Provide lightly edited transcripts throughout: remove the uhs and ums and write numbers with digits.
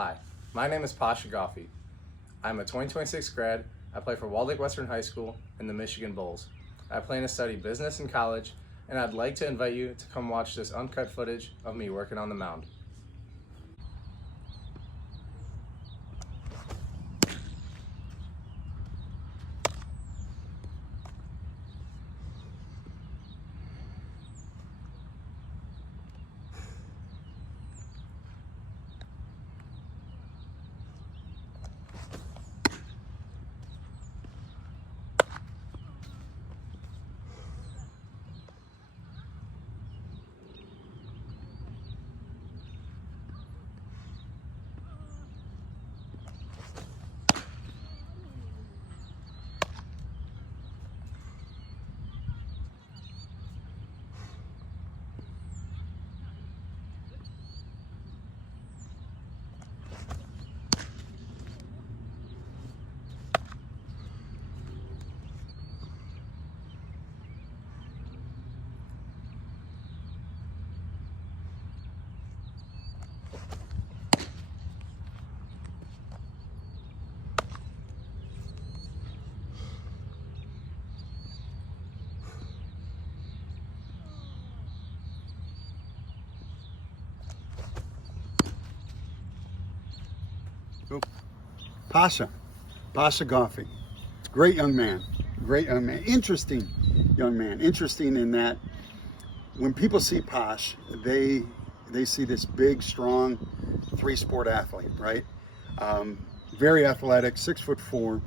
Hi, my name is Pasha Goffee. I'm a 2026 grad. I play for Walled Lake Western High School and the Michigan Bulls. I plan to study business in college, and I'd like to invite you to come watch this uncut footage of me working on the mound. Pasha Goffee. Great young man. Interesting young man. Interesting in that when people see Posh, they see this big, strong, three-sport athlete, right? Very athletic, 6'4",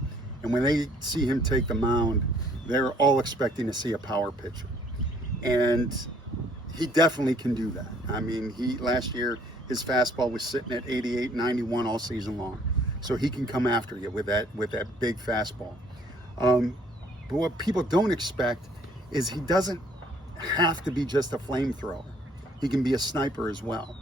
and when they see him take the mound, they're all expecting to see a power pitcher, and he definitely can do that. I mean, last year his fastball was sitting at 88, 91 all season long. So he can come after you with that big fastball. But what people don't expect is he doesn't have to be just a flamethrower. He can be a sniper as well.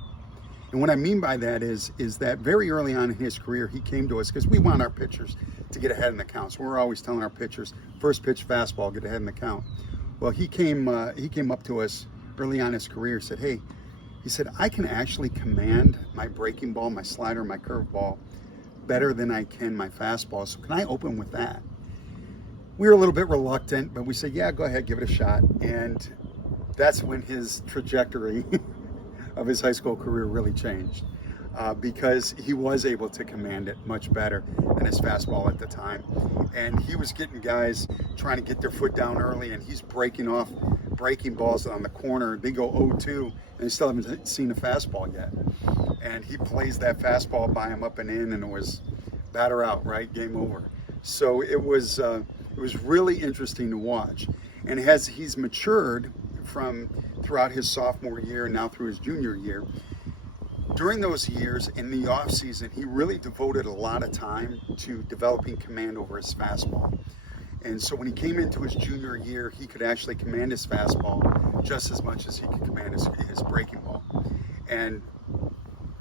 And what I mean by that is that very early on in his career, he came to us because we want our pitchers to get ahead in the count. So we're always telling our pitchers, first pitch fastball, get ahead in the count. Well, he came up to us early on in his career, said, hey, he said, I can actually command my breaking ball, my slider, my curveball better than I can my fastball. So can I open with that? We were a little bit reluctant, but we said, yeah, go ahead, give it a shot. And that's when his trajectory of his high school career really changed, because he was able to command it much better than his fastball at the time. And he was getting guys trying to get their foot down early, and he's breaking balls on the corner. They go 0-2, and they still haven't seen a fastball yet. And he plays that fastball by him up and in, and it was batter out, right? Game over. So it was really interesting to watch. And as he's matured from throughout his sophomore year and now through his junior year, during those years in the off season, he really devoted a lot of time to developing command over his fastball. And so when he came into his junior year, he could actually command his fastball just as much as he could command his breaking ball. And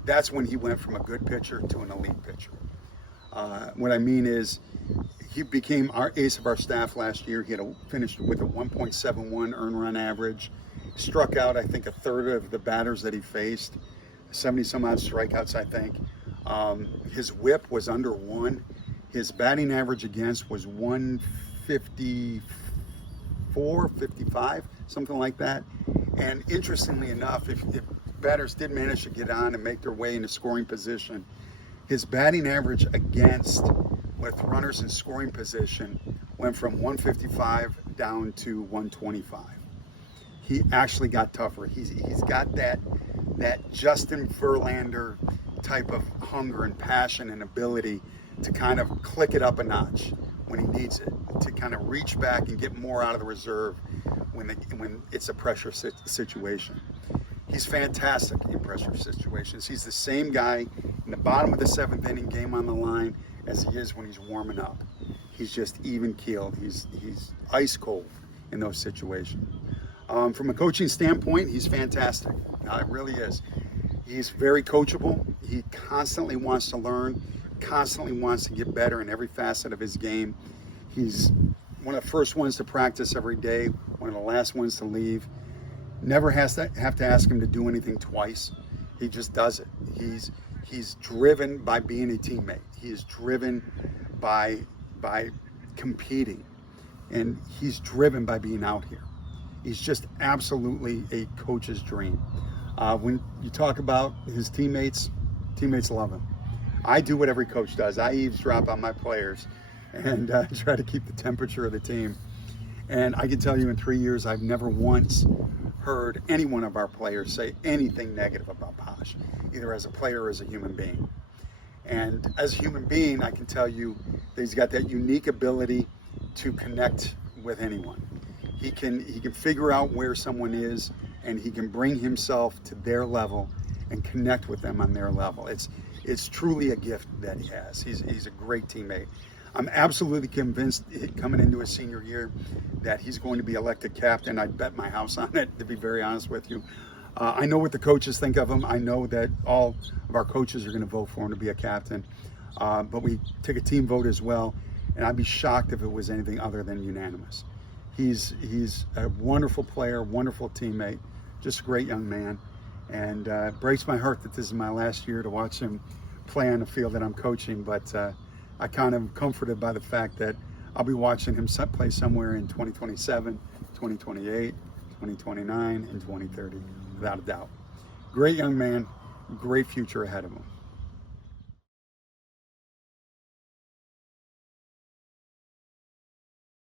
that's when he went from a good pitcher to an elite pitcher. What I mean is, he became our ace of our staff last year. He had finished with a 1.71 earned run average, struck out, I think, a third of the batters that he faced, 70 some odd strikeouts, I think. His whip was under 1. His batting average against was 154, 55, something like that. And interestingly enough, if batters did manage to get on and make their way into scoring position, his batting average against with runners in scoring position went from 155 down to 125. He actually got tougher. He's got that Justin Verlander type of hunger and passion and ability to kind of click it up a notch when he needs it, to kind of reach back and get more out of the reserve when it's a pressure situation. He's fantastic in pressure situations. He's the same guy in the bottom of the 7th inning, game on the line, as he is when he's warming up. He's just even keeled. He's ice cold in those situations. From a coaching standpoint, he's fantastic. It really is. He's very coachable. He constantly wants to learn, constantly wants to get better in every facet of his game. He's one of the first ones to practice every day, one of the last ones to leave. Never have to ask him to do anything twice. He just does it. He's driven by being a teammate. He is driven by competing, and he's driven by being out here. He's just absolutely a coach's dream. When you talk about his teammates love him. I do what every coach does. I eavesdrop on my players and try to keep the temperature of the team. And I can tell you in 3 years, I've never once heard any one of our players say anything negative about Posh, either as a player or as a human being. And as a human being, I can tell you that he's got that unique ability to connect with anyone. He can figure out where someone is, and he can bring himself to their level and connect with them on their level. It's truly a gift that he has. He's a great teammate. I'm absolutely convinced coming into his senior year that he's going to be elected captain. I'd bet my house on it, to be very honest with you. I know what the coaches think of him. I know that all of our coaches are going to vote for him to be a captain. But we took a team vote as well, and I'd be shocked if it was anything other than unanimous. He's a wonderful player, wonderful teammate, just a great young man. And it breaks my heart that this is my last year to watch him play on the field that I'm coaching, but I kind of am comforted by the fact that I'll be watching him play somewhere in 2027, 2028, 2029, and 2030, without a doubt. Great young man, great future ahead of him.